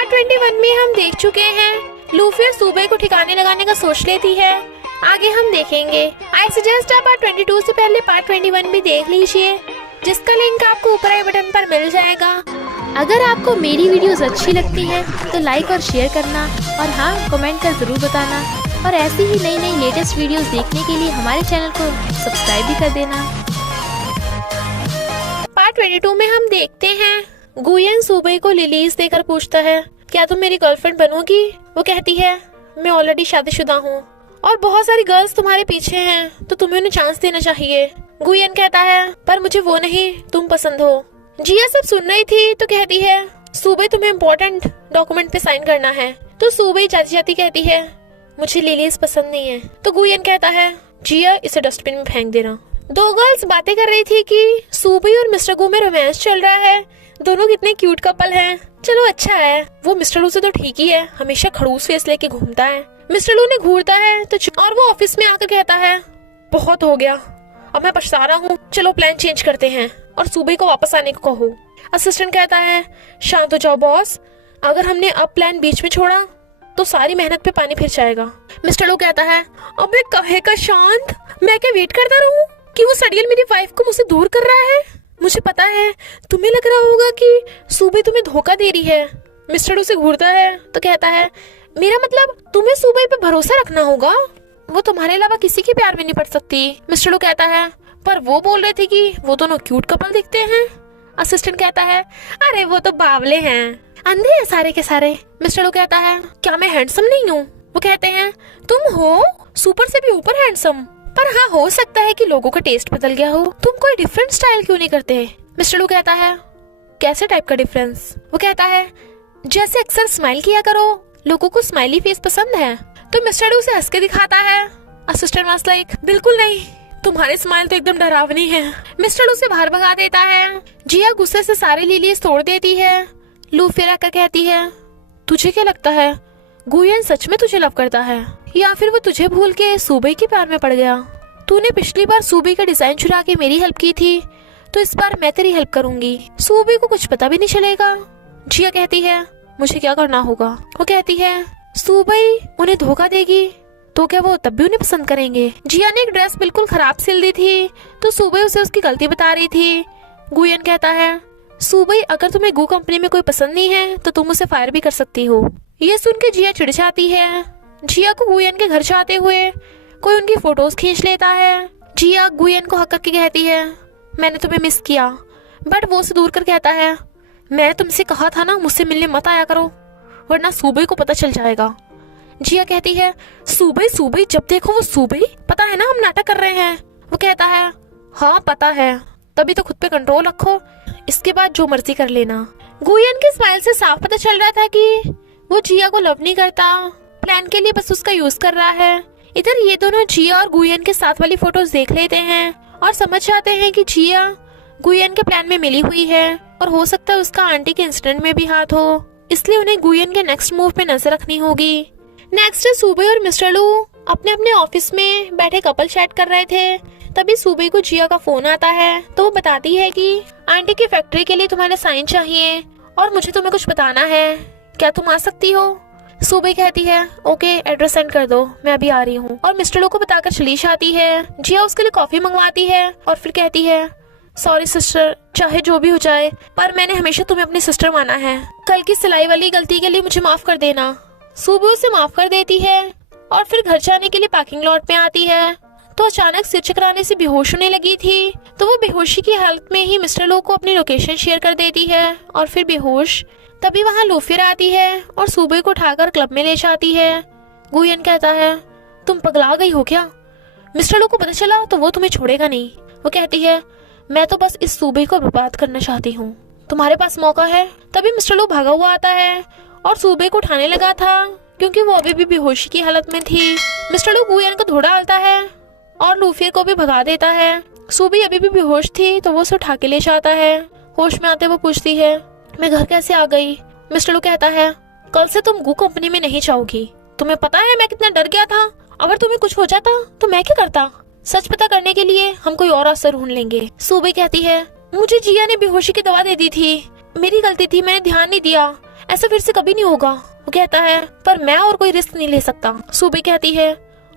Part 21 में हम देख चुके हैं लूफी और सूबे को ठिकाने लगाने का सोच लेती है। आगे हम देखेंगे। आई सजेस्ट आप पार्ट 22 से पहले पार्ट 21 भी देख लीजिए, जिसका लिंक आपको ऊपर आई बटन पर मिल जाएगा। अगर आपको मेरी वीडियोस अच्छी लगती है तो लाइक और शेयर करना, और हाँ, कमेंट कर जरूर बताना। और ऐसी ही नई नई लेटेस्ट वीडियोस देखने के लिए हमारे चैनल को सब्सक्राइब भी कर देना। पार्ट 22 में हम देखते हैं गुयन सूबे को लिलीज देकर पूछता है, क्या तुम मेरी गर्लफ्रेंड बनोगी? वो कहती है, मैं ऑलरेडी शादीशुदा हूँ और बहुत सारी गर्ल्स तुम्हारे पीछे हैं, तो तुम्हें उन्हें चांस देना चाहिए। गुयन कहता है, पर मुझे वो नहीं, तुम पसंद हो। जिया सब सुन रही थी तो कहती है, सूबे तुम्हें इम्पोर्टेंट डॉक्यूमेंट पे साइन करना है। तो सूबे जाती जाती कहती है, मुझे लिलीज पसंद नहीं है। तो गुयन कहता है, जिया इसे डस्टबिन में फेंक देना। दो गर्ल्स बातें कर रही थी कि सूबे और मिस्टर गू में रोमांस चल रहा है, दोनों कितने क्यूट कपल हैं। चलो अच्छा है, वो मिस्टर लू से तो ठीक ही है, हमेशा खड़ूस फेस लेके घूमता है। मिस्टर लू ने घूरता है तो और वो ऑफिस में आकर कहता है, बहुत हो गया, अब मैं पछता रहा हूँ, चलो प्लान चेंज करते हैं और सूबे को वापस आने को कहो। असिस्टेंट कहता है, शांत हो जाओ बॉस, अगर हमने अब प्लान बीच में छोड़ा तो सारी मेहनत पे पानी फिर जाएगा। मिस्टर लू कहता है, अबे कहे का शांत, मैं क्या वेट करता रहूं कि वो सड़ियल मेरी वाइफ को मुझसे दूर कर रहा है? मुझे पता है तुम्हें लग रहा होगा कि सूबे तुम्हें धोखा दे रही है। मिस्टर लू से घूरता है तो कहता है, मेरा मतलब तुम्हें सूबे पे भरोसा रखना होगा, वो तुम्हारे अलावा किसी के प्यार में नहीं पड़ सकती। मिस्टर लू कहता है, पर वो बोल रहे थे कि वो दोनों क्यूट कपल दिखते हैं। असिस्टेंट कहता है, अरे वो तो बावले हैं, अंधे हैं सारे के सारे। मिस्टर लू कहता है, क्या मैं हैंडसम नहीं हूँ? वो कहते हैं, तुम हो सुपर से भी ऊपर हैंडसम, पर हाँ, हो सकता है कि लोगों का टेस्ट बदल गया हो, तुम कोई डिफरेंट स्टाइल क्यों नहीं करते? मिस्टर लू कहता है, कैसे टाइप का डिफरेंस? वो कहता है, जैसे अक्सर स्माइल किया करो, लोगों को स्माइली फेस पसंद है। तो मिस्टर लू से हंस के दिखाता है। असिस्टेंट वाज लाइक, बिल्कुल नहीं, तुम्हारे स्माइल तो एकदम डरावनी है। मिस्टर लू से बाहर भगा देता है। जिया गुस्से से सारी लिलीज तोड़ देती है। लू फिर आकर कहती है, तुझे क्या लगता है गुयन सच में तुझे लव करता है, या फिर वो तुझे भूल के सूबे के प्यार में पड़ गया? तूने पिछली बार सूबे का डिजाइन चुरा के मेरी हेल्प की थी, तो इस बार मैं तेरी हेल्प करूंगी, सूबे को कुछ पता भी नहीं चलेगा। जिया कहती है, मुझे क्या करना होगा? वो कहती है, सूबे उन्हें धोखा देगी तो क्या वो तब भी उन्हें पसंद करेंगे? जिया ने एक ड्रेस बिल्कुल खराब सिल दी थी तो सूबे उसे उसकी गलती बता रही थी। गुयन कहता है, सूबे अगर तुम्हें गू कंपनी में कोई पसंद नहीं है तो तुम उसे फायर भी कर सकती हो। ये सुन के जिया चिढ़ जाती है। जिया को गुयन के घर जाते हुए कोई उनकी फोटोज खींच लेता है। जिया गुयन को हक करके कहती है, मैंने तुम्हें मिस किया, बट वो उसे दूर कर कहता है, मैंने तुमसे कहा था ना मुझसे मिलने मत आया करो, वरना सूबे को पता चल जाएगा। जिया कहती है, सूबे सूबे, जब देखो वो सूबे, पता है ना हम नाटक कर रहे हैं। वो कहता है, हाँ पता है, तभी तो खुद पे कंट्रोल रखो, इसके बाद जो मर्जी कर लेना। गुयन के स्माइल से साफ पता चल रहा था कि वो जिया को लव नहीं करता, प्लान के लिए बस उसका यूज कर रहा है। इधर ये दोनों जिया और गुयन के साथ वाली फोटोज देख लेते हैं और समझ जाते हैं कि जिया गुयन के प्लान में मिली हुई है और हो सकता है उसका आंटी के इंसिडेंट में भी हाथ हो, इसलिए उन्हें गुयन के नेक्स्ट मूव पे नजर रखनी होगी। नेक्स्ट सूबे और मिस्टर लू अपने अपने ऑफिस में बैठे कपल चैट कर रहे थे। तभी सूबे को जिया का फोन आता है तो वो बताती है कि आंटी की फैक्ट्री के लिए तुम्हारे साइन चाहिए और मुझे तुम्हें कुछ बताना है, क्या तुम आ सकती हो? सूबे कहती है, ओके, एड्रेस सेंड कर दो, मैं अभी आ रही हूँ। और मिस्टर लू को बताकर चली जाती है। जिया उसके लिए कॉफी मंगवाती है और फिर कहती है, सॉरी सिस्टर, चाहे जो भी हो जाए, पर मैंने हमेशा तुम्हें अपनी सिस्टर माना है, कल की सिलाई वाली गलती के लिए मुझे माफ कर देना। सूबे उसे माफ कर देती है और फिर घर जाने के लिए पार्किंग लॉट में आती है तो अचानक सिर चकराने से बेहोश होने लगी थी, तो वो बेहोशी की हालत में ही मिस्टर लू को अपनी लोकेशन शेयर कर देती है और फिर बेहोश। तभी वहाँ लूफिर आती है और सूबे को उठाकर क्लब में ले जाती है। गुयन कहता है, तुम पगला गई हो क्या? मिस्टर लू को पता चला तो वो तुम्हें छोड़ेगा नहीं। वो कहती है, मैं तो बस इस सूबे को बर्बाद करना चाहती हूँ, तुम्हारे पास मौका है। तभी मिस्टर लू भागा हुआ आता है और सूबे को उठाने लगा था क्योंकि वो अभी भी बेहोशी की हालत में थी। मिस्टर लू गुयन को धोड़ा डालता है और लूफिर को भी भगा देता है। सूबे अभी भी बेहोश थी तो वो उसे उठा के ले जाता है। होश में आते वो पूछती है, मैं घर कैसे आ गई? मिस्टर लू कहता है, कल से तुम गू कंपनी में नहीं जाओगी, तुम्हें पता है मैं कितना डर गया था, अगर तुम्हें कुछ हो जाता तो मैं क्या करता? सच पता करने के लिए हम कोई और रास्ता ढूंढ लेंगे। सूबे कहती है, मुझे जिया ने बेहोशी की दवा दे दी थी, मेरी गलती थी, मैंने ध्यान नहीं दिया, ऐसा फिर से कभी नहीं होगा। वो कहता है पर मैं और कोई रिस्क नहीं ले सकता। सूबे कहती है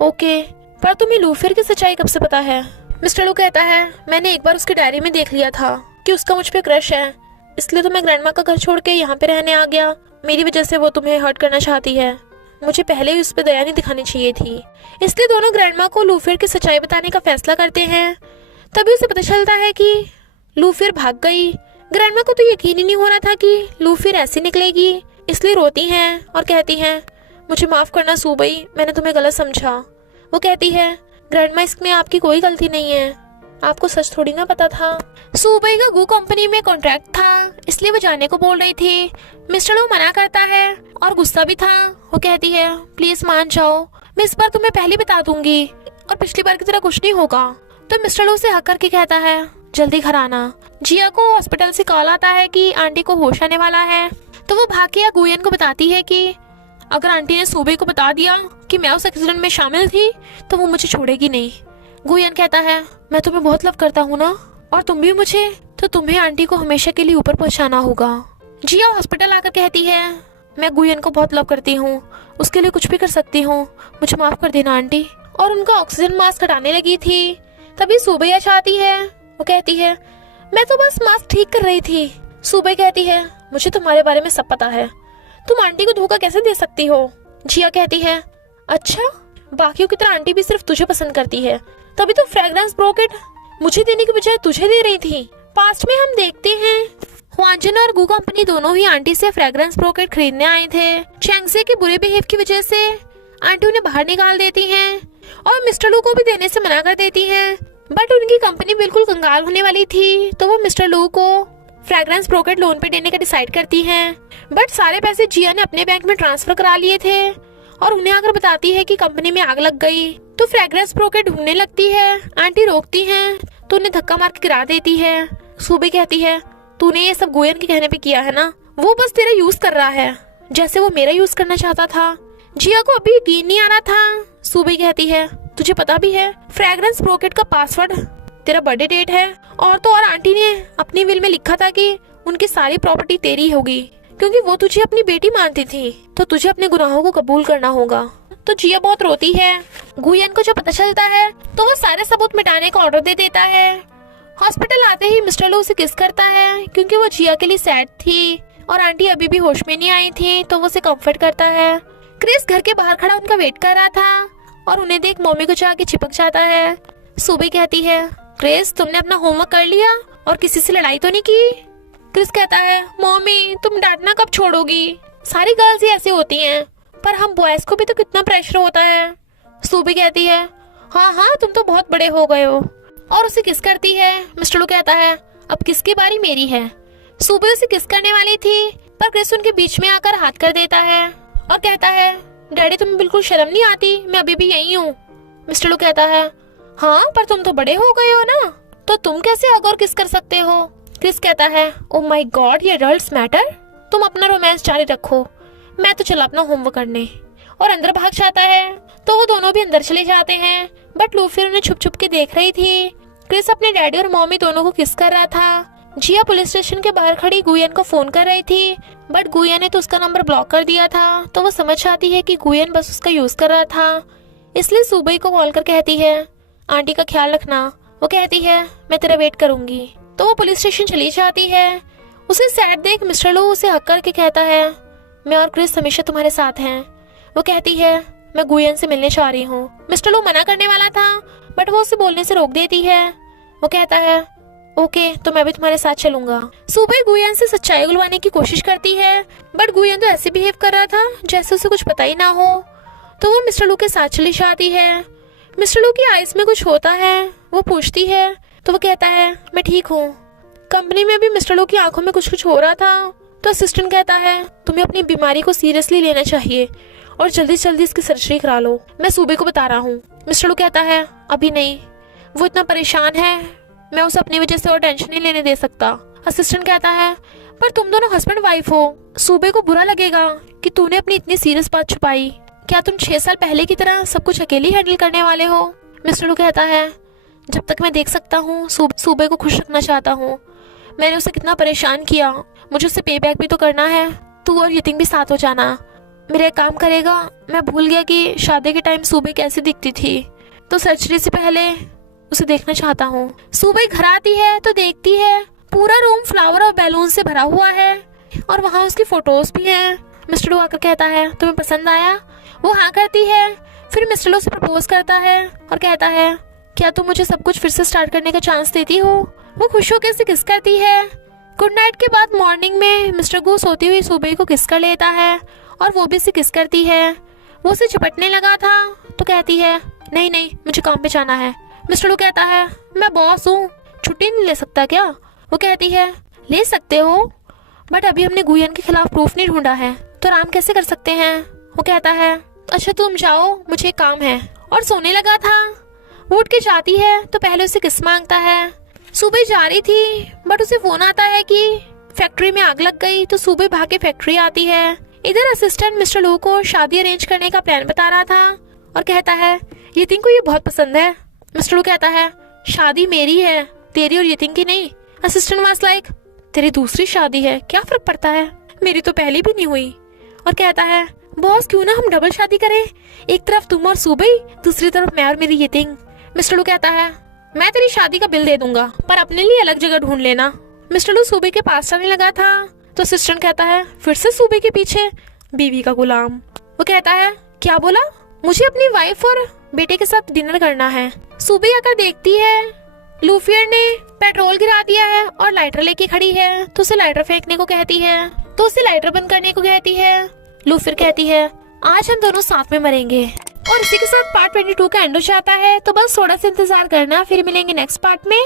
ओके, पर तुम्हें लूफियर की सच्चाई कब से पता है? मिस्टर लू कहता है मैंने एक बार उसकी डायरी में देख लिया था कि उसका मुझ पे क्रश है, इसलिए तो मैं ग्रैंडमा का घर छोड़ के यहाँ पे रहने आ गया। मेरी वजह से वो तुम्हें हर्ट करना चाहती है, मुझे पहले ही उस पर दया नहीं दिखानी चाहिए थी। इसलिए दोनों ग्रैंडमा को लूफियर की सच्चाई बताने का फैसला करते हैं। तभी उसे पता चलता है कि लूफियर भाग गई। ग्रैंडमा को तो यकीन ही नहीं हो रहा था कि लूफियर ऐसी निकलेगी, इसलिए रोती हैं और कहती हैं मुझे माफ करना सूबई, मैंने तुम्हें गलत समझा। वो कहती है ग्रैंडमा इसमें आपकी कोई गलती नहीं है, आपको सच थोड़ी ना पता था। सूबई का गू कंपनी में कॉन्ट्रैक्ट था, इसलिए वो जाने को बोल रही थी। मिस्टर लू मना करता है और गुस्सा भी था। वो कहती है प्लीज मान जाओ, मैं इस बार तुम्हें पहले बता दूंगी और पिछली बार की तरह कुछ नहीं होगा। तो मिस्टर लू से हक करके कहता है जल्दी घर आना। जिया को हॉस्पिटल से कॉल आता है कि आंटी को होश आने वाला है, तो वो भाग के गुयन को बताती है कि अगर आंटी ने सूबे को बता दिया कि मैं उस एक्सीडेंट में शामिल थी तो वो मुझे छोड़ेगी नहीं। गुयन कहता है मैं तुम्हें बहुत लव करता हूँ ना, और तुम भी मुझे, तो तुम्हें आंटी को हमेशा के लिए ऊपर पहुँचाना होगा। जिया हॉस्पिटल आकर कहती है मैं गुयन को बहुत लव करती हूँ, उसके लिए कुछ भी कर सकती हूँ, मुझे माफ कर देना आंटी। और उनका ऑक्सीजन मास्क हटाने लगी थी, तभी सूबे आती है। वो कहती है मैं तो बस मास्क ठीक कर रही थी। सूबे कहती है मुझे तुम्हारे बारे में सब पता है, तुम आंटी को धोखा कैसे दे सकती हो? जिया कहती है अच्छा, बाकियों की तरह आंटी भी सिर्फ तुझे पसंद करती है, तभी तो फ्रेग्रेंस ब्रोकेट मुझे देने की बजाय तुझे दे रही थी। पास्ट में हम देखते हैं हुआंजन और गू कंपनी दोनों ही आंटी से फ्रेग्रेंस ब्रोकेट खरीदने आए थे। चैंगसे के बुरे बिहेव की वजह से आंटी उन्हें बाहर निकाल देती हैं और मिस्टर लू को भी देने से मना कर देती हैं। बट उनकी कंपनी बिल्कुल कंगाल होने वाली थी, तो वो मिस्टर लू को फ्रेग्रेंस ब्रोकेट लोन पे देने का डिसाइड करती हैं। बट सारे पैसे जिया ने अपने बैंक में ट्रांसफर करा लिए थे और उन्हें आकर बताती है कि कंपनी में आग लग गई। तो फ्रेग्रेंस ब्रोकेट ढूंढने लगती है, आंटी रोकती हैं तो उन्हें धक्का मार के गिरा देती है। सूबे कहती है तूने ये सब गोयन के कहने पे किया है ना, वो बस तेरा यूज कर रहा है जैसे वो मेरा यूज करना चाहता था। जिया को अभी यकीन नहीं आ रहा था। सूबे कहती है तुझे पता भी है फ्रेग्रेंस ब्रोकेट का पासवर्ड तेरा बर्थडे डेट है, और तो और आंटी ने अपनी विल में लिखा था कि उनकी सारी प्रॉपर्टी तेरी होगी, क्योंकि वो तुझे अपनी बेटी मानती थी, तो तुझे अपने गुनाहों को कबूल करना होगा। तो जिया बहुत रोती है। गुयन को जब पता चलता है तो वो सारे सबूत मिटाने का ऑर्डर दे देता है। हॉस्पिटल आते ही मिस्टर लू उसे किस करता है, क्योंकि वो जिया के लिए सैड थी और आंटी अभी भी होश में नहीं आई थी, तो वो उसे कंफर्ट करता है। क्रिस घर के बाहर खड़ा उनका वेट कर रहा था और उन्हें देख मम्मी को जाके चिपक जाता है। सूबे कहती है क्रिस तुमने अपना होमवर्क कर लिया और किसी से लड़ाई तो नहीं की? क्रिस कहता है मम्मी तुम डांटना कब छोड़ोगी, सारी गर्ल्स ही ऐसी होती हैं, पर हम बॉयज को भी तो कितना प्रेशर होता है। सूबी कहती है हाँ हाँ तुम तो बहुत बड़े हो गए हो, और उसे किस करती है। मिस्टर लू कहता है अब किसकी बारी मेरी है। सूबी उसे किस करने वाली थी, पर क्रिस उनके बीच में आकर हाथ कर देता है और कहता है डैडी तुम्हें बिल्कुल शर्म नहीं आती, मैं अभी भी यही हूँ। मिस्टर लू कहता है हाँ पर तुम तो बड़े हो गए हो ना, तो तुम कैसे हग और किस कर सकते हो। क्रिस कहता है ओ माय गॉड ये एडल्ट्स मैटर, तुम अपना रोमांस जारी रखो, मैं तो चला अपना होमवर्क करने, और अंदर भाग जाता है। तो वो दोनों भी अंदर चले जाते हैं, बट लूफियर उन्हें छुप छुप के देख रही थी। क्रिस अपने डैडी और मम्मी दोनों को किस कर रहा था। जिया पुलिस स्टेशन के बाहर खड़ी गुयन को फोन कर रही थी, बट गुयन ने तो उसका नंबर ब्लॉक कर दिया था, तो वो समझ जाती है कि गुयन बस उसका यूज कर रहा था। इसलिए सूबई को कॉल कर कहती है आंटी का ख्याल रखना। वो कहती है मैं तेरा वेट करूंगी। तो वो पुलिस स्टेशन चली जाती है। उसे सैड देख मिस्टर लू उसे हक करके कहता है मैं और क्रिस हमेशा तुम्हारे साथ हैं। वो कहती है मैं गुयन से मिलने चाह रही हूँ। मिस्टर लू मना करने वाला था, बट वो उसे बोलने से रोक देती है। वो कहता है ओके तो मैं भी तुम्हारे साथ चलूंगा। सुबह गुयन से सच्चाई उगलवाने की कोशिश करती है, बट गुयन तो ऐसे बिहेव कर रहा था जैसे उसे कुछ पता ही ना हो। तो वो मिस्टर लू के साथ चली जाती है। मिस्टर लू की आईज में कुछ होता है, वो पूछती है, तो वो कहता है मैं ठीक हूँ। कंपनी में भी मिस्टर लू की आंखों में कुछ कुछ हो रहा था, तो असिस्टेंट कहता है तुम्हें अपनी बीमारी को सीरियसली लेना चाहिए और जल्दी जल्दी इसकी सर्जरी करा लो, मैं सूबे को बता रहा हूँ। मिस्टर लू कहता है अभी नहीं, वो इतना परेशान है, मैं उसे अपनी वजह से और टेंशन नहीं लेने दे सकता। असिस्टेंट कहता है पर तुम दोनों हस्बैंड वाइफ हो, सूबे को बुरा लगेगा कि तूने अपनी इतनी सीरियस बात छुपाई। क्या तुम 6 साल पहले की तरह सब कुछ अकेले हैंडल करने वाले हो। मिस्टर लू कहता है जब तक मैं देख सकता हूँ सूबे को खुश रखना चाहता हूँ, मैंने उसे कितना परेशान किया, मुझे उसे पे बैक भी तो करना है। तू और यतिंग भी साथ हो जाना। मेरा एक काम करेगा, मैं भूल गया कि शादी के टाइम सुबह कैसी दिखती थी, तो सर्जरी से पहले उसे देखना चाहता हूँ। सुबह घर आती है तो देखती है पूरा रूम फ्लावर और बैलून से भरा हुआ है और वहाँ उसकी फोटोज भी हैं। मिस्टर लो आकर कहता है तुम्हें पसंद आया? वो हाँ करती है। फिर मिस्टर लो से प्रपोज करता है और कहता है क्या तुम मुझे सब कुछ फिर से स्टार्ट करने का चांस देती हो? वो खुश होकर उसे किस करती है। गुड नाइट के बाद मॉर्निंग में मिस्टर गू सोती हुई सुबह को किस कर लेता है और वो भी उसे किस करती है। वो उसे झपटने लगा था तो कहती है नहीं नहीं, मुझे काम पे जाना है। मिस्टर लो कहता है मैं बॉस हूँ, छुट्टी नहीं ले सकता क्या? वो कहती है ले सकते हो, बट अभी हमने गुयन के खिलाफ प्रूफ नहीं ढूंढा है, तो आराम कैसे कर सकते हैं? वो कहता है अच्छा तुम जाओ, मुझे एक काम है, और सोने लगा था। वो उठ के जाती है तो पहले उसे किस मांगता है। सुबह जा रही थी बट उसे फोन आता है कि फैक्ट्री में आग लग गई, तो सुबह भाग के फैक्ट्री आती है। इधर असिस्टेंट मिस्टर लो को शादी अरेंज करने का प्लान बता रहा था और कहता है यतिंग को ये बहुत पसंद है। मिस्टर लो कहता है शादी मेरी है, तेरी और यतिंग की नहीं। असिस्टेंट वाज लाइक तेरी दूसरी शादी है, क्या फर्क पड़ता है, मेरी तो पहली भी नहीं हुई। और कहता है बॉस क्यों ना हम डबल शादी करें, एक तरफ तुम और सुबह, दूसरी तरफ मैं और मेरी यतिंग। मिस्टर लू कहता है मैं तेरी शादी का बिल दे दूंगा, पर अपने लिए अलग जगह ढूंढ लेना। मिस्टर लू सुबह के पास जाने लगा था तो असिस्टेंट कहता है फिर से सुबह के पीछे, बीवी का गुलाम। वो कहता है क्या बोला? मुझे अपनी वाइफ और बेटे के साथ डिनर करना है। सुबह आकर देखती है लूफियर ने पेट्रोल गिरा दिया है और लाइटर लेके खड़ी है, तो उसे लाइटर फेंकने को कहती है, तो उसे लाइटर बंद करने को कहती है। लूफियर कहती है आज हम दोनों साथ में मरेंगे। और इसी के साथ पार्ट 22 का एंड हो जाता है। तो बस थोड़ा सा इंतजार करना, फिर मिलेंगे नेक्स्ट पार्ट में।